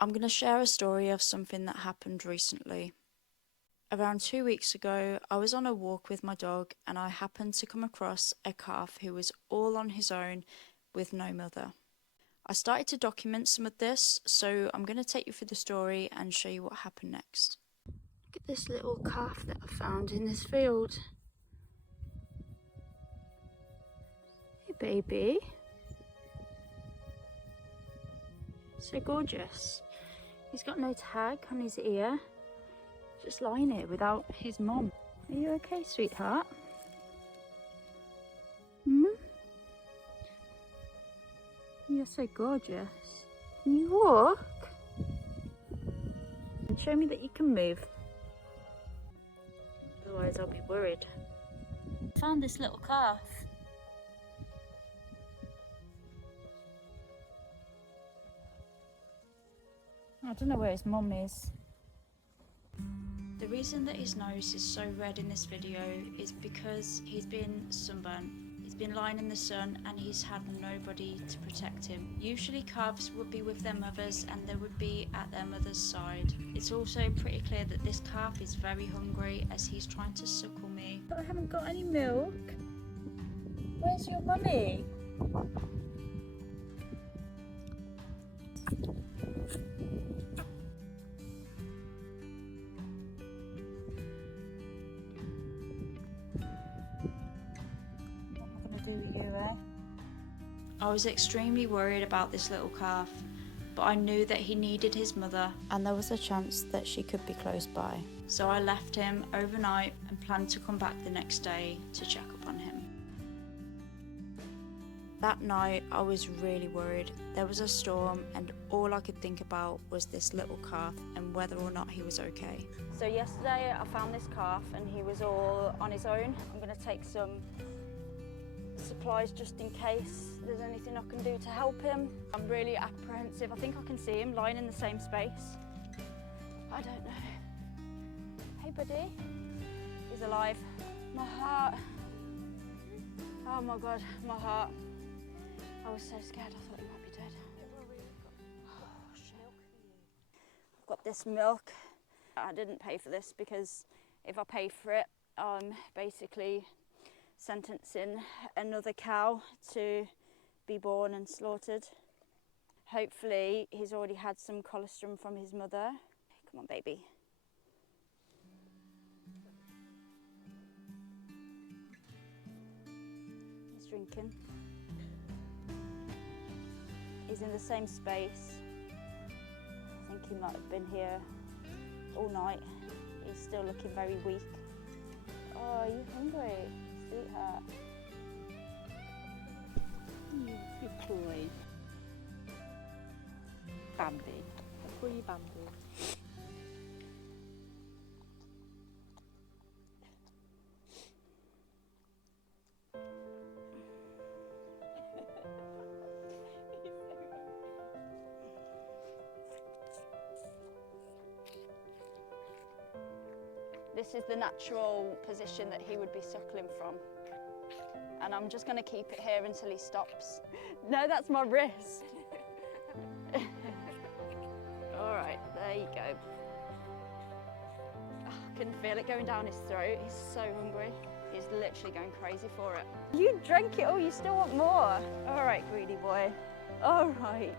I'm going to share a story of something that happened recently. Around 2 weeks ago, I was on a walk with my dog and I happened to come across a calf who was all on his own with no mother. I started to document some of this, so I'm going to take you through the story and show you what happened next. Look at this little calf that I found in this field. Hey baby. So gorgeous. He's got no tag on his ear. Just lying here without his mom. Are you okay, sweetheart? You're so gorgeous. Can you walk? And show me that you can move. Otherwise I'll be worried. I found this little calf. I don't know where his mum is. The reason that his nose is so red in this video is because he's been sunburnt. He's been lying in the sun and he's had nobody to protect him. Usually calves would be with their mothers and they would be at their mother's side. It's also pretty clear that this calf is very hungry as he's trying to suckle me. But I haven't got any milk. Where's your mummy? I was extremely worried about this little calf, but I knew that he needed his mother and there was a chance that she could be close by. So I left him overnight and planned to come back the next day to check up on him. That night I was really worried. There was a storm and all I could think about was this little calf and whether or not he was okay. So yesterday I found this calf and he was all on his own. I'm going to take some supplies just in case there's anything I can do to help him. I'm really apprehensive. I think I can see him lying in the same space. I don't know. Hey buddy. He's alive. My heart. Oh my God, my heart. I was so scared, I thought he might be dead. Oh shit. I've got this milk. I didn't pay for this because if I pay for it, I'm basically sentencing another cow to be born and slaughtered. Hopefully he's already had some colostrum from his mother. Come on baby. He's drinking. He's in the same space. I think he might have been here all night. He's still looking very weak. Oh, are you hungry? Sweetheart. You play. Bambi. I'll call you Bambi. This is the natural position that he would be suckling from. And I'm just going to keep it here until he stops. No, that's my wrist. All right, there you go. Oh, I can feel it going down his throat. He's so hungry. He's literally going crazy for it. You drank it all, you still want more? All right, greedy boy. All right.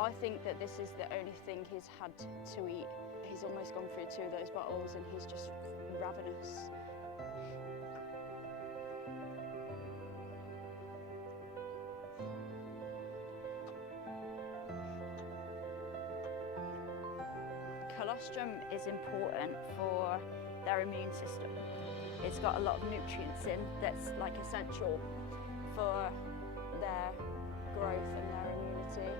I think that this is the only thing he's had to eat. He's almost gone through 2 of those bottles and he's just ravenous. Colostrum is important for their immune system. It's got a lot of nutrients in that's like essential for their growth and their immunity.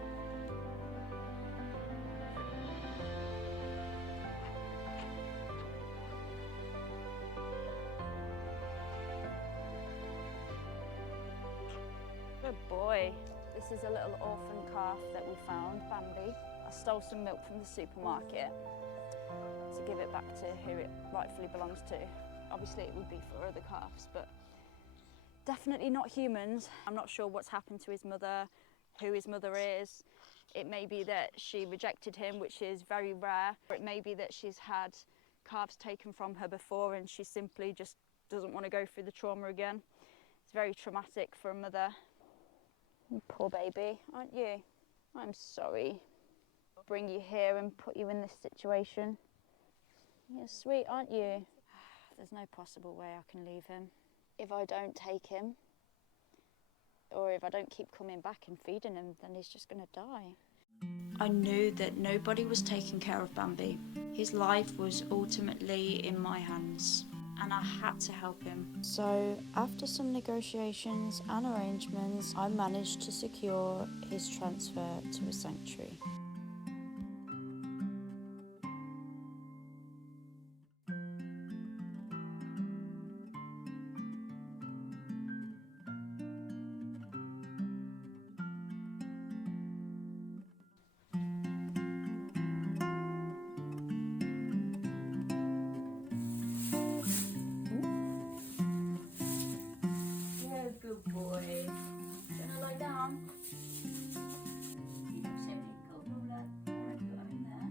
Good boy. This is a little orphan calf that we found, Bambi. I stole some milk from the supermarket to give it back to who it rightfully belongs to. Obviously it would be for other calves, but definitely not humans. I'm not sure what's happened to his mother, who his mother is. It may be that she rejected him, which is very rare. Or it may be that she's had calves taken from her before and she simply just doesn't want to go through the trauma again. It's very traumatic for a mother. You poor baby, aren't you? I'm sorry. Bring you here and put you in this situation. You're sweet, aren't you? There's no possible way I can leave him. If I don't take him, or if I don't keep coming back and feeding him, then he's just going to die. I knew that nobody was taking care of Bambi. His life was ultimately in my hands, and I had to help him. So, after some negotiations and arrangements, I managed to secure his transfer to a sanctuary. Good boy. Do you want to lie down? You don't see me. Go, Lola. Alright, go in there.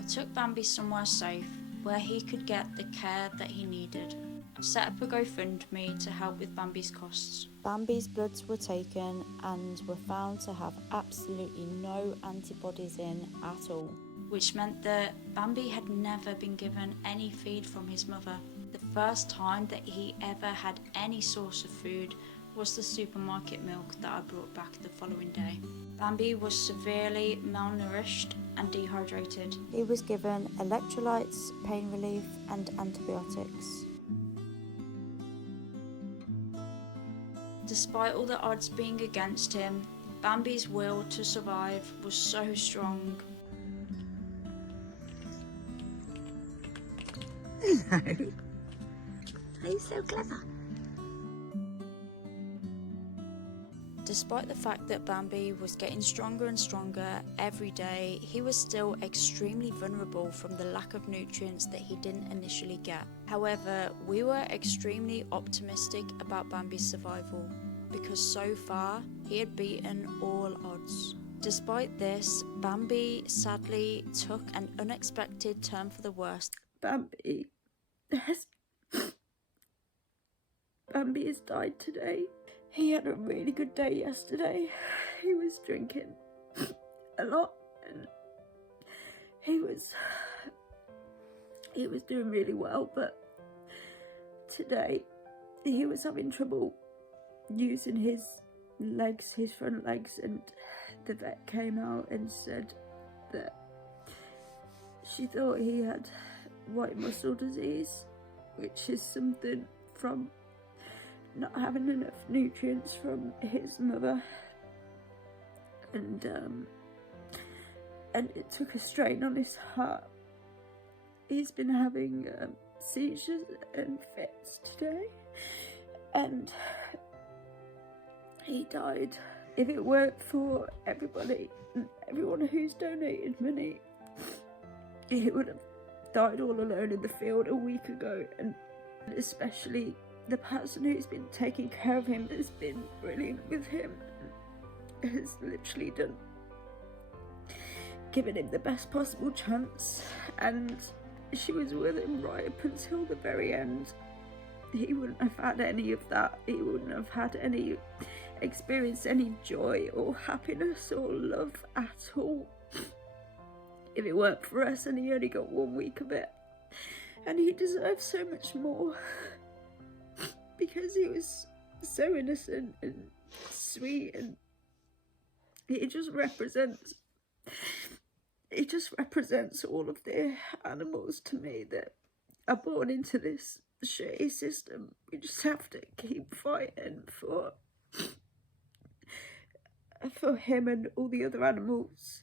I took Bambi somewhere safe where he could get the care that he needed. I set up a GoFundMe to help with Bambi's costs. Bambi's bloods were taken and were found to have absolutely no antibodies in at all, which meant that Bambi had never been given any feed from his mother. The first time that he ever had any source of food was the supermarket milk that I brought back the following day. Bambi was severely malnourished and dehydrated. He was given electrolytes, pain relief and antibiotics. Despite all the odds being against him, Bambi's will to survive was so strong. Hello. Are you so clever? Despite the fact that Bambi was getting stronger and stronger every day, he was still extremely vulnerable from the lack of nutrients that he didn't initially get. However, we were extremely optimistic about Bambi's survival because so far he had beaten all odds. Despite this, Bambi sadly took an unexpected turn for the worst. Bambi has died today. He had a really good day yesterday. He was drinking a lot and he was doing really well, but today he was having trouble using his legs, his front legs, and the vet came out and said that she thought he had white muscle disease, which is something from not having enough nutrients from his mother, and it took a strain on his heart. He's been having seizures and fits today, and he died. If it weren't for everybody and everyone who's donated money, he would have died all alone in the field a week ago, and especially the person who's been taking care of him has been brilliant with him, has literally given him the best possible chance, and she was with him right up until the very end. He wouldn't have had any of that. He wouldn't have had any experienced any joy or happiness or love at all if it weren't for us, and he only got 1 week of it. And he deserves so much more because he was so innocent and sweet, and he just represents all of the animals to me that are born into this shitty system. We just have to keep fighting for him and all the other animals.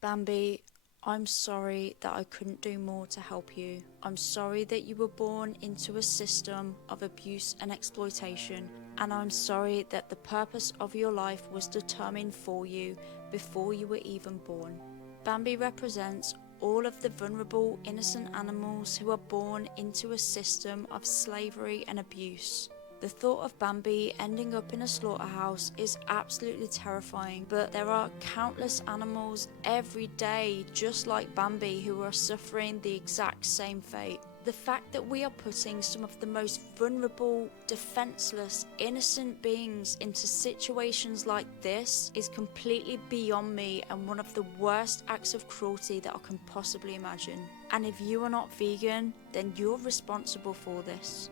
Bambi, I'm sorry that I couldn't do more to help you. I'm sorry that you were born into a system of abuse and exploitation, and I'm sorry that the purpose of your life was determined for you before you were even born. Bambi represents all of the vulnerable, innocent animals who are born into a system of slavery and abuse. The thought of Bambi ending up in a slaughterhouse is absolutely terrifying, but there are countless animals every day just like Bambi who are suffering the exact same fate. The fact that we are putting some of the most vulnerable, defenseless, innocent beings into situations like this is completely beyond me and one of the worst acts of cruelty that I can possibly imagine. And if you are not vegan, then you're responsible for this.